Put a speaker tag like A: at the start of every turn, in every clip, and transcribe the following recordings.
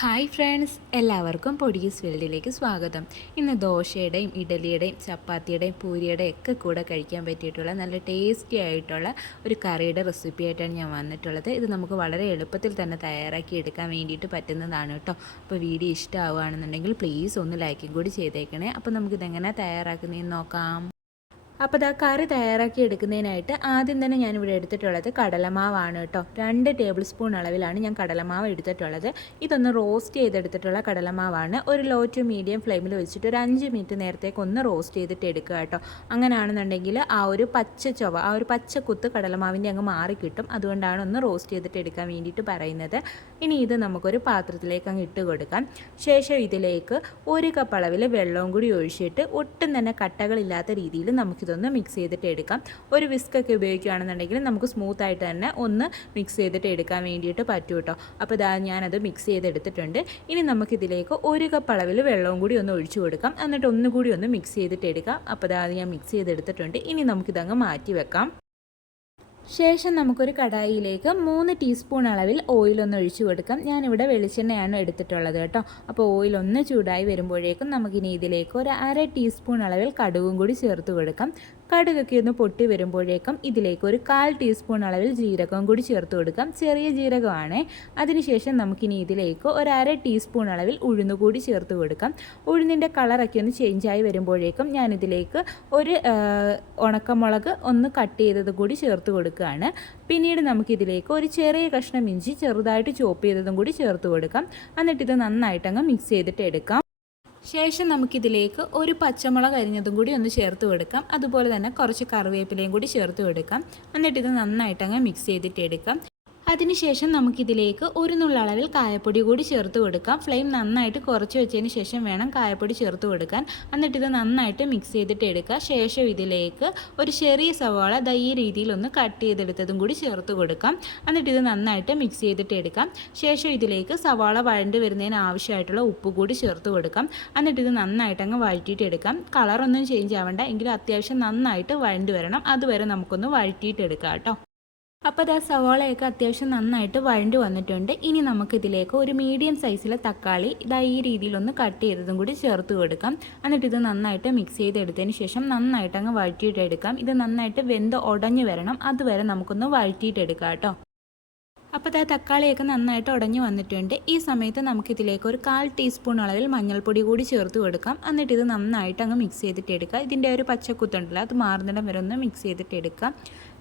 A: Hi friends എല്ലാവർക്കും പൊടിയസ് വേൾഡിലേക്ക് സ്വാഗതം. ഇന്ന് ദോശയുടെയും ഇഡലിയുടെയും ചപ്പാത്തിയുടെയും പൂരിയുടെയും ഒക്കെ കൂടെ കഴിക്കാൻ പറ്റിയിട്ടുള്ള നല്ല ടേസ്റ്റി ആയിട്ടുള്ള ഒരു കറിയുടെ റെസിപ്പി ആയിട്ടാണ് ഞാൻ വന്നിട്ടുള്ളത്. ഇത് നമുക്ക് വളരെ എളുപ്പത്തിൽ തന്നെ തയ്യാറാക്കി എടുക്കാൻ വേണ്ടിയിട്ട് പറ്റുന്നതാണ് കേട്ടോ. അപ്പോൾ വീഡിയോ ഇഷ്ടമാവുകയാണെന്നുണ്ടെങ്കിൽ പ്ലീസ് ഒന്ന് ലൈക്കും കൂടി ചെയ്തേക്കണേ. അപ്പോൾ നമുക്കിതെങ്ങനെ തയ്യാറാക്കുന്നതെന്ന് നോക്കാം. അപ്പോൾ ഇതാ കറി തയ്യാറാക്കി എടുക്കുന്നതിനായിട്ട് ആദ്യം തന്നെ ഞാനിവിടെ എടുത്തിട്ടുള്ളത് കടലമാവാണ് കേട്ടോ. രണ്ട് ടേബിൾ സ്പൂൺ അളവിലാണ് ഞാൻ കടലമാവ് എടുത്തിട്ടുള്ളത്. ഇതൊന്ന് റോസ്റ്റ് ചെയ്തെടുത്തിട്ടുള്ള കടലമാവാണ്. ഒരു ലോ ടു മീഡിയം ഫ്ലെയിമിൽ വെച്ചിട്ട് ഒരു അഞ്ച് മിനിറ്റ് നേരത്തേക്ക് ഒന്ന് റോസ്റ്റ് ചെയ്തിട്ട് എടുക്കുക കേട്ടോ. അങ്ങനെയാണെന്നുണ്ടെങ്കിൽ ആ ഒരു പച്ച ചൊവ ആ ഒരു പച്ച കുത്ത് കടലമാവിന്റെ അങ്ങ് മാറി കിട്ടും. അതുകൊണ്ടാണ് ഒന്ന് റോസ്റ്റ് ചെയ്തിട്ട് എടുക്കാൻ വേണ്ടിയിട്ട് പറയുന്നത്. ഇനി ഇത് നമുക്കൊരു പാത്രത്തിലേക്ക് അങ്ങ് ഇട്ട് കൊടുക്കാം. ശേഷം ഇതിലേക്ക് ഒരു കപ്പ് അളവിൽ വെള്ളവും കൂടി ഒഴിച്ചിട്ട് ഒട്ടും തന്നെ കട്ടകളില്ലാത്ത രീതിയിൽ നമുക്ക് ഇതൊന്ന് മിക്സ് ചെയ്തിട്ട് എടുക്കാം. ഒരു വിസ്കൊക്കെ ഉപയോഗിക്കുകയാണെന്നുണ്ടെങ്കിൽ നമുക്ക് സ്മൂത്ത് ആയിട്ട് തന്നെ ഒന്ന് മിക്സ് ചെയ്തിട്ട് എടുക്കാൻ വേണ്ടിയിട്ട് പറ്റും കേട്ടോ അപ്പോൾ ഇതാ ഞാനത് മിക്സ് ചെയ്തെടുത്തിട്ടുണ്ട്. ഇനി നമുക്കിതിലേക്ക് ഒരു കപ്പ് അളവിൽ വെള്ളവും കൂടി ഒന്ന് ഒഴിച്ചു കൊടുക്കാം. എന്നിട്ട് ഒന്നുകൂടി ഒന്ന് മിക്സ് ചെയ്തിട്ട് എടുക്കാം. അപ്പോൾ ഇതാ ഞാൻ മിക്സ് ചെയ്തെടുത്തിട്ടുണ്ട്. ഇനി നമുക്കിതങ്ങ് മാറ്റി വെക്കാം. ശേഷം നമുക്കൊരു കടായിയിലേക്ക് മൂന്ന് ടീസ്പൂൺ അളവിൽ ഓയിലൊന്ന് ഒഴിച്ചു കൊടുക്കാം. ഞാനിവിടെ വെളിച്ചെണ്ണയാണ് എടുത്തിട്ടുള്ളത് കേട്ടോ. അപ്പോൾ ഓയിൽ ഒന്ന് ചൂടായി വരുമ്പോഴേക്കും നമുക്കിനി ഇതിലേക്ക് ഒരു അര ടീസ്പൂൺ അളവിൽ കടുകും കൂടി ചേർത്ത് കൊടുക്കാം. കടുകൊക്കെ ഒന്ന് പൊട്ടി വരുമ്പോഴേക്കും ഇതിലേക്ക് ഒരു കാൽ ടീസ്പൂൺ അളവിൽ ജീരകം കൂടി ചേർത്ത് കൊടുക്കാം. ചെറിയ ജീരകമാണ്. അതിനുശേഷം നമുക്കിനി ഇതിലേക്ക് ഒരു അര ടീസ്പൂൺ അളവിൽ ഉഴുന്ന് കൂടി ചേർത്ത് കൊടുക്കാം. ഉഴുന്നിന്റെ കളറൊക്കെ ഒന്ന് ചേഞ്ചായി വരുമ്പോഴേക്കും ഞാനിതിലേക്ക് ഒരു ഉണക്കമുളക് ഒന്ന് കട്ട് ചെയ്തത് കൂടി ചേർത്ത് കൊടുക്കുകയാണ്. പിന്നീട് നമുക്കിതിലേക്ക് ഒരു ചെറിയ കഷ്ണം ഇഞ്ചി ചെറുതായിട്ട് ചോപ്പ് ചെയ്തതും കൂടി ചേർത്ത് കൊടുക്കാം. എന്നിട്ടിത് നന്നായിട്ടങ്ങ് മിക്സ് ചെയ്തിട്ട് എടുക്കാം. ശേഷം നമുക്കിതിലേക്ക് ഒരു പച്ചമുളക് അരിഞ്ഞതും കൂടി ഒന്ന് ചേർത്ത് കൊടുക്കാം. അതുപോലെ തന്നെ കുറച്ച് കറിവേപ്പിലയും കൂടി ചേർത്ത് കൊടുക്കാം. എന്നിട്ട് ഇത് നന്നായിട്ടങ്ങ് മിക്സ് ചെയ്തിട്ട് എടുക്കാം. അതിനുശേഷം നമുക്കിതിലേക്ക് ഒരു നുള്ളളവിൽ കായപ്പൊടി കൂടി ചേർത്ത് കൊടുക്കാം. ഫ്ലെയിം നന്നായിട്ട് കുറച്ച് വെച്ചതിന് ശേഷം വേണം കായപ്പൊടി ചേർത്ത് കൊടുക്കാൻ. എന്നിട്ട് ഇത് നന്നായിട്ട് മിക്സ് ചെയ്തിട്ട് എടുക്കുക. ശേഷം ഇതിലേക്ക് ഒരു ചെറിയ സവാള ദ ഈ രീതിയിൽ ഒന്ന് കട്ട് ചെയ്തെടുത്തതും കൂടി ചേർത്ത് കൊടുക്കാം. എന്നിട്ട് ഇത് നന്നായിട്ട് മിക്സ് ചെയ്തിട്ട് എടുക്കാം. ശേഷം ഇതിലേക്ക് സവാള വഴണ്ട് വരുന്നതിന് ആവശ്യമായിട്ടുള്ള ഉപ്പ് കൂടി ചേർത്ത് കൊടുക്കാം. എന്നിട്ട് ഇത് നന്നായിട്ട് അങ്ങ് വഴറ്റിയിട്ട് എടുക്കാം. കളറൊന്നും ചേഞ്ച് ആവേണ്ട. എങ്കിലും അത്യാവശ്യം നന്നായിട്ട് വഴണ്ട് വരണം. അതുവരെ നമുക്കൊന്ന് വഴറ്റിയിട്ട് എടുക്കാം കേട്ടോ. അപ്പോൾ അത് ആ സവാളയൊക്കെ അത്യാവശ്യം നന്നായിട്ട് വഴണ്ട് വന്നിട്ടുണ്ട്. ഇനി നമുക്കിതിലേക്ക് ഒരു മീഡിയം സൈസിലെ തക്കാളി ഇതാ ഈ രീതിയിലൊന്ന് കട്ട് ചെയ്തതും കൂടി ചേർത്ത് കൊടുക്കാം. എന്നിട്ട് ഇത് നന്നായിട്ട് മിക്സ് ചെയ്തെടുത്തതിന് ശേഷം നന്നായിട്ട് അങ്ങ് വഴറ്റിയിട്ടെടുക്കാം. ഇത് നന്നായിട്ട് വെന്ത് ഉടഞ്ഞു വരണം. അതുവരെ നമുക്കൊന്ന് വഴറ്റിയിട്ടെടുക്കാം കേട്ടോ. അപ്പോൾ ആ തക്കാളിയൊക്കെ നന്നായിട്ട് ഉടഞ്ഞു വന്നിട്ടുണ്ട്. ഈ സമയത്ത് നമുക്കിതിലേക്ക് ഒരു കാൽ ടീസ്പൂൺ അളവിൽ മഞ്ഞൾപ്പൊടി കൂടി ചേർത്ത് കൊടുക്കാം. എന്നിട്ട് ഇത് നന്നായിട്ട് അങ്ങ് മിക്സ് ചെയ്തിട്ട് എടുക്കുക ഇതിന്റെ ഒരു പച്ചക്കുത്തുണ്ടല്ലോ അത് മാറുന്നിടം വരെ ഒന്ന് മിക്സ് ചെയ്തിട്ട് എടുക്കാം.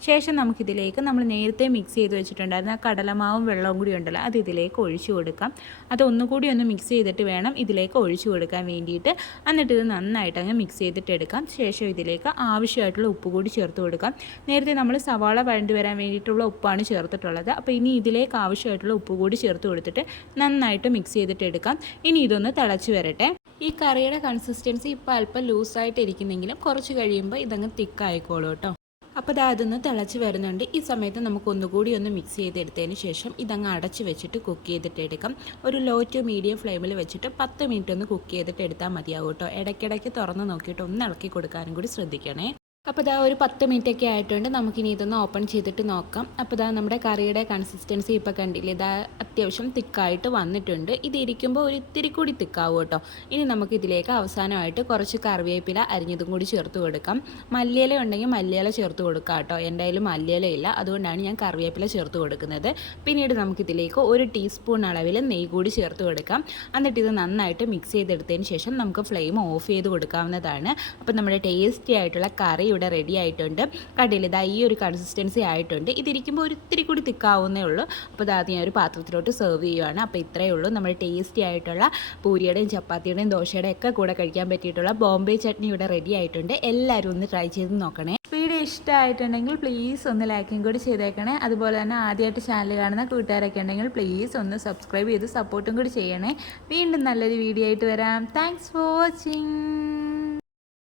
A: ശേഷം നമുക്കിതിലേക്ക് നമ്മൾ നേരത്തെ മിക്സ് ചെയ്ത് വെച്ചിട്ടുണ്ടായിരുന്ന കടലമാവും വെള്ളവും കൂടി ഉണ്ടല്ലോ അത് ഇതിലേക്ക് ഒഴിച്ചു കൊടുക്കാം. അത് ഒന്നുകൂടി ഒന്ന് മിക്സ് ചെയ്തിട്ട് വേണം ഇതിലേക്ക് ഒഴിച്ചു കൊടുക്കാൻ വേണ്ടിയിട്ട്. എന്നിട്ട് ഇത് നന്നായിട്ട് അങ്ങ് മിക്സ് ചെയ്തിട്ട് എടുക്കാം. ശേഷം ഇതിലേക്ക് ആവശ്യമായിട്ടുള്ള ഉപ്പ് കൂടി ചേർത്ത് കൊടുക്കാം. നേരത്തെ നമ്മൾ സവാള വഴണ്ടി വരാൻ വേണ്ടിയിട്ടുള്ള ഉപ്പാണ് ചേർത്തിട്ടുള്ളത്. അപ്പോൾ ഇനി ഇതിലേക്ക് ആവശ്യമായിട്ടുള്ള ഉപ്പ് കൂടി ചേർത്ത് കൊടുത്തിട്ട് നന്നായിട്ട് മിക്സ് ചെയ്തിട്ട് എടുക്കാം. ഇനി ഇതൊന്ന് തിളച്ച് വരട്ടെ. ഈ കറിയുടെ കൺസിസ്റ്റൻസി ഇപ്പോൾ അല്പം ലൂസായിട്ട് ഇരിക്കുന്നെങ്കിലും കുറച്ച് കഴിയുമ്പോൾ ഇതങ്ങ് തിക്കായിക്കോളൂ കേട്ടോ. അപ്പോൾ ഇത് അതൊന്ന് തിളച്ച് വരുന്നുണ്ട്. ഈ സമയത്ത് നമുക്ക് ഒന്നുകൂടി ഒന്ന് മിക്സ് ചെയ്തെടുത്തതിന് ശേഷം ഇതങ്ങ് അടച്ച് വെച്ചിട്ട് കുക്ക് ചെയ്തിട്ട് എടുക്കാം. ഒരു ലോ ടു മീഡിയം ഫ്ലെയിമിൽ വെച്ചിട്ട് പത്ത് മിനിറ്റ് ഒന്ന് കുക്ക് ചെയ്തിട്ട് എടുത്താൽ മതിയാവും കേട്ടോ. ഇടയ്ക്കിടയ്ക്ക് തുറന്ന് നോക്കിയിട്ട് ഒന്ന് ഇളക്കി കൊടുക്കാനും കൂടി ശ്രദ്ധിക്കണേ. അപ്പോൾ ഇതാ ഒരു പത്ത് മിനിറ്റ് ഒക്കെ ആയിട്ടുണ്ട്. നമുക്കിനി ഇതൊന്ന് ഓപ്പൺ ചെയ്തിട്ട് നോക്കാം. അപ്പോൾ ഇതാ നമ്മുടെ കറിയുടെ കൺസിസ്റ്റൻസി ഇപ്പോൾ കണ്ടില്ലേ? ഇതാ അത്യാവശ്യം തിക്കായിട്ട് വന്നിട്ടുണ്ട്. ഇത് ഇരിക്കുമ്പോൾ ഒരു ഇത്തിരി കൂടി തിക്കാവും കേട്ടോ. ഇനി നമുക്ക് ഇതിലേക്ക് അവസാനമായിട്ട് കുറച്ച് കറിവേപ്പില അരിഞ്ഞതും കൂടി ചേർത്ത് കൊടുക്കാം. മല്ലിയില ഉണ്ടെങ്കിൽ മല്ലിയില ചേർത്ത് കൊടുക്കാം കേട്ടോ. എന്റെ കയ്യിൽ മല്ലിയില ഇല്ല. അതുകൊണ്ടാണ് ഞാൻ കറിവേപ്പില ചേർത്ത് കൊടുക്കുന്നത്. പിന്നീട് നമുക്കിതിലേക്ക് ഒരു ടീസ്പൂൺ അളവിൽ നെയ്യ് കൂടി ചേർത്ത് കൊടുക്കാം. എന്നിട്ട് ഇത് നന്നായിട്ട് മിക്സ് ചെയ്തെടുത്തതിന് ശേഷം നമുക്ക് ഫ്ലെയിം ഓഫ് ചെയ്ത് കൊടുക്കാവുന്നതാണ്. അപ്പോൾ നമ്മുടെ ടേസ്റ്റി ആയിട്ടുള്ള കറി ഇവിടെ റെഡി ആയിട്ടുണ്ട്. കടയിൽ ഇതാ ഈ ഒരു കൺസിസ്റ്റൻസി ആയിട്ടുണ്ട്. ഇതിരിക്കുമ്പോൾ ഒത്തിരി കൂടി തിക്കാവുന്നേ ഉള്ളൂ. അപ്പോൾ ഇത് ഞാൻ ഒരു പാത്രത്തിലോട്ട് സെർവ് ചെയ്യുവാണ്. അപ്പോൾ ഇത്രയേ ഉള്ളൂ. നമ്മൾ ടേസ്റ്റി ആയിട്ടുള്ള പൂരിയുടെയും ചപ്പാത്തിയുടെയും ദോശയുടെയും ഒക്കെ കൂടെ കഴിക്കാൻ പറ്റിയിട്ടുള്ള ബോംബെ ചട്നി ഇവിടെ റെഡി ആയിട്ടുണ്ട്. എല്ലാവരും ഒന്ന് ട്രൈ ചെയ്ത് നോക്കണേ. വീഡിയോ ഇഷ്ടമായിട്ടുണ്ടെങ്കിൽ പ്ലീസ് ഒന്ന് ലൈക്കും കൂടി ചെയ്തേക്കണേ. അതുപോലെ തന്നെ ആദ്യമായിട്ട് ചാനൽ കാണുന്ന കൂട്ടുകാരൊക്കെ ഉണ്ടെങ്കിൽ പ്ലീസ് ഒന്ന് സബ്സ്ക്രൈബ് ചെയ്ത് സപ്പോർട്ടും കൂടി ചെയ്യണേ. വീണ്ടും നല്ലൊരു വീഡിയോ ആയിട്ട് വരാം. Thanks for watching